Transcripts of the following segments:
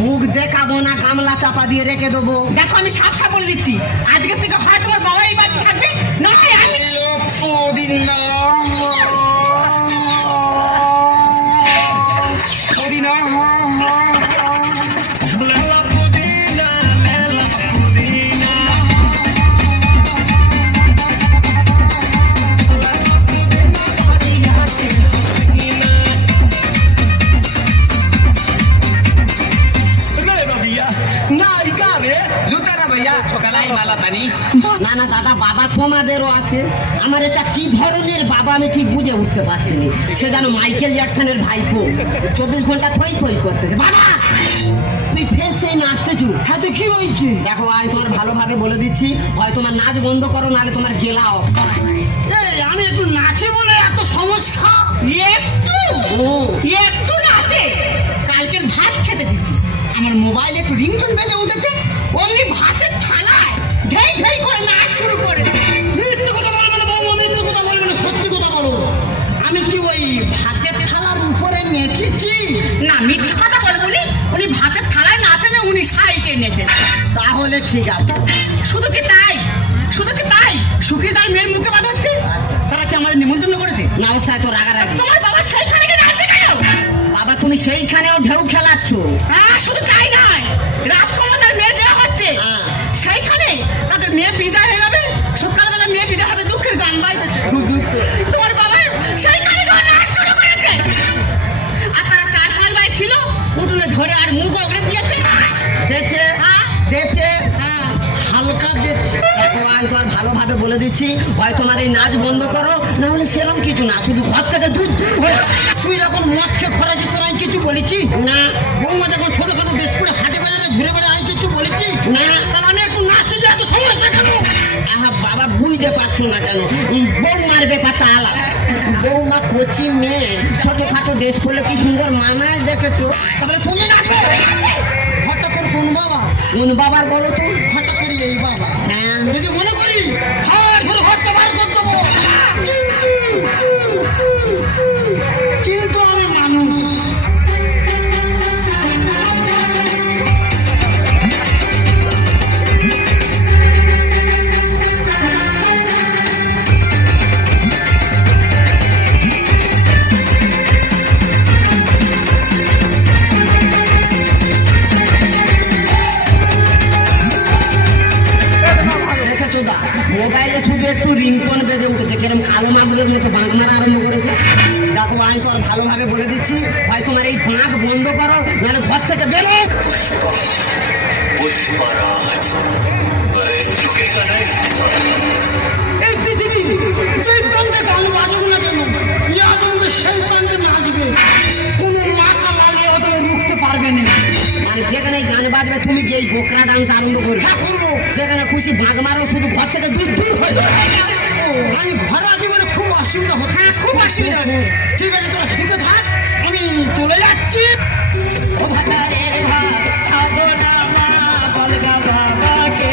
মুখ দেখাবো না, গামলা চাপা দিয়ে রেখে দেবো। দেখো আমি সাপ সাপ বলে দিচ্ছি, আজকে থেকে হয় তোমার বাবা এই বাড়িতে থাকবে, না হয় আমি। না না দাদা, বাবা তোমাদেরও আছে। আমার এটা কি ধরনের বাবা আমি ঠিক বুঝে উঠতে পারছি না। সে যেন মাইকেল জ্যাকসনের ভাইপো, 24 ঘন্টা থই থই করতেছে। বাবা তুই ফের সেই নাচতেছু? হ্যাঁ তো কি হয়েছে? দেখো আমি তোমার ভালোভাবে বলে দিচ্ছি, হয় তোমার নাচ বন্ধ করো, নাহলে তোমার গেলা অফ। আমি একটু নাচে বলে এত সমস্যা? একটু নাচে? কালকে ভাত খেতে দিছি, আমার মোবাইলে একটু রিংটোন বেজে উঠেছে, অমনি ভাতের থালায় ঘেই ঘেই করে নাচ শুরু করে। মিথ্যে কথা বলবে না বৌমা, মিথ্যে কথা বলবে না, সত্যি কথা বলো। আমি কি ওই ভাতের থালার উপরে নেচেছি? না, মিথ্যে কথা বলবো নি। উনি ভাতের থালায় নাচেন, উনি সাইডে নেচেন। তাহলে ঠিক আছে। শুধু কি তাই? শুধু কি তাই? সুখীদার মেয়ের মুখে বাদ হচ্ছে, তারা কি আমাদের নিমন্ত্রণ করেছে? না ও সাথে রাগারাগি। তোমার বাবা সেইখানে গিয়ে নাচবে কেন? বাবা তুমি সেইখানেও ঢেউ খেলাচ্ছ। হ্যাঁ, শুধু তাই নয়, রাজকুমার মেয়ের বিয়ে হচ্ছে, সেইখানে তাদের মেয়ে বিদায় হয়ে যাবে। সকালবেলা মেয়ে বিদায় হবে, দুঃখের গান বাইতেছে। তোমার বাবা সেইখানে গান নাচ শুরু করেছে, আর তারা 4-5 ভাই ছিল, উঠোনে ধরে আর মুখ অগ্রে দিয়েছে। দেখছে দেখছে হালকা দিয়েছে। দেখো আমি তোমার ভালোভাবে বলে দিচ্ছি, হয় তোমার এই নাচ বন্ধ করো, না হলে সেরকম কিছু না, শুধু ঘর থেকে দূর দূর হয়ে। তুই যখন মদ খেয়ে খরাছিস, তোর আমি কিছু বলেছি না বৌমা যখন ছোটখাটো বেশ করে হাটে বাজারে ঘুরে বেড়ে আমি কিছু বলেছি না, তাহলে আমি একটু নাচতে যাই, এত সমস্যা কেন? আহা বাবা বুঝতে পারছো না কেন? বৌমার ব্যাপারটা আলাদা। বৌমা কচি মেয়ে, ছোটখাটো ড্রেস পরলে কি সুন্দর মানায় দেখেছো। তাহলে তুমি নাচবে? হঠাৎ করে কোন বাবা? কোন বাবার বলো তো? হঠাৎ করি এই বাবা। হ্যাঁ যদি মনে করি ঘর ঘরে ঘরটা বার করে দেবো, কিন্তু আমি মানুষ। দেখেছো দা, মোবাইলে শুধু একটু রিংটোন বেজে উঠেছে, কেরম কালো মাগুরের মতো বাঁক মারা আরম্ভ করেছে। দেখো আমি তোমার ভালোভাবে বলে দিচ্ছি, হয় তোমার এই বাঁক বন্ধ করো, নাহলে ঘর থেকে বেরো। এই পৃথিবী যে প্রান্তে গান বাজুক না কেন, ইয়াদবকে সেই প্রান্তে নাচবে। কোনো মাথা লাগিয়ে হয়তো রুখতে পারবে না। মানে যেখানে গান বাজবে তুমি গিয়ে এই বোকরা ডান্স আরম্ভ করবে। হ্যাঁ করবো। সেখানে খুশি বাঁক মারো, শুধু ঘর থেকে দূর দূর হয়ে যাবে। আমি ঘরে আছি বলে খুব অসুবিধা হচ্ছে। হ্যাঁ খুব অসুবিধা হচ্ছে। ঠিক আছে, তোরা শিখে থাক, আমি চলে যাচ্ছি। ও ভাতারের ভাত খাবো না মা, বলগা বাবাকে।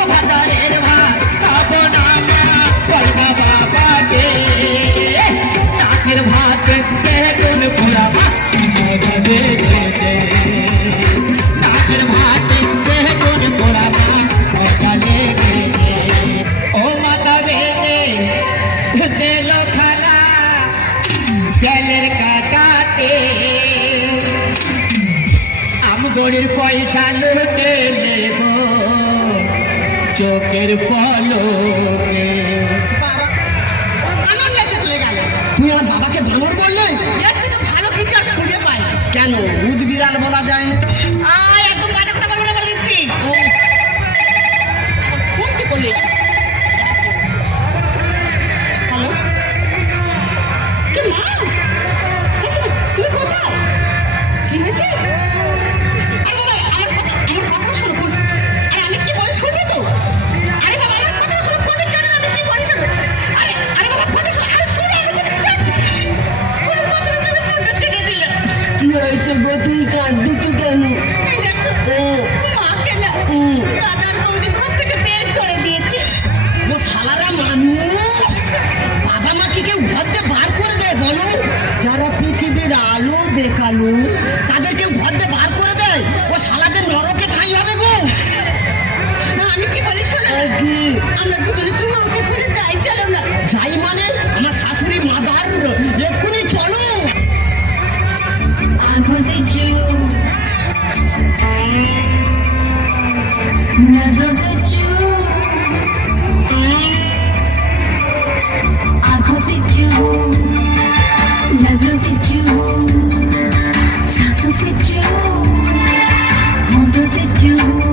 ও ভাতারের ভাত খাবো না মা, বলগা বাবাকে। নাকের ভাত বেগুন পোড়া মা, মজা লেগেছে। নাকের ভাত বেগুন পোড়া মা, মজা লেগেছে। ও মাতা বেদে দিলো খানা জলের কাটাতে, আমগরের পয়সা লুটে নেব চোখের পলকে। চলে গেল। তুমি আমার বাবাকে ভাঙর বললে? এর থেকে ভালো কিছু আর খুঁজে পাই না। কেন উদ বিড়াল বলা যায় না? একদম বাজে কথা বলবো না বলে দিচ্ছি। কোন কি বললি? হ্যালো, কি মা? তুই কোথায়? কি হয়েছে? আরে বাবা, আমার কথা শোনো। আরে আমি কি বলি শুনবে তো? আরে বাবা, আমার কথা শোনো। ফোনে কেন আমি কি বলি শোনো? আরে বাবা, ফোনে শোনো। আরে শোনো, আমি তো কোনো কথা শোনো, ফোনটা কেটে দিলে। কি হয়েছে গো, তুই কাঁদছো কেন? এই দেখো, মাকে না দাদার বৌদি ঘর থেকে বের করে দিয়েছে। ও শালারা মানুষ, বাবা মাকে কেউ ঘর থেকে বার করে দেয় বলো? যারা পৃথিবীর আলো দেখালো তাদের কেউ ঘর থেকে বার से जो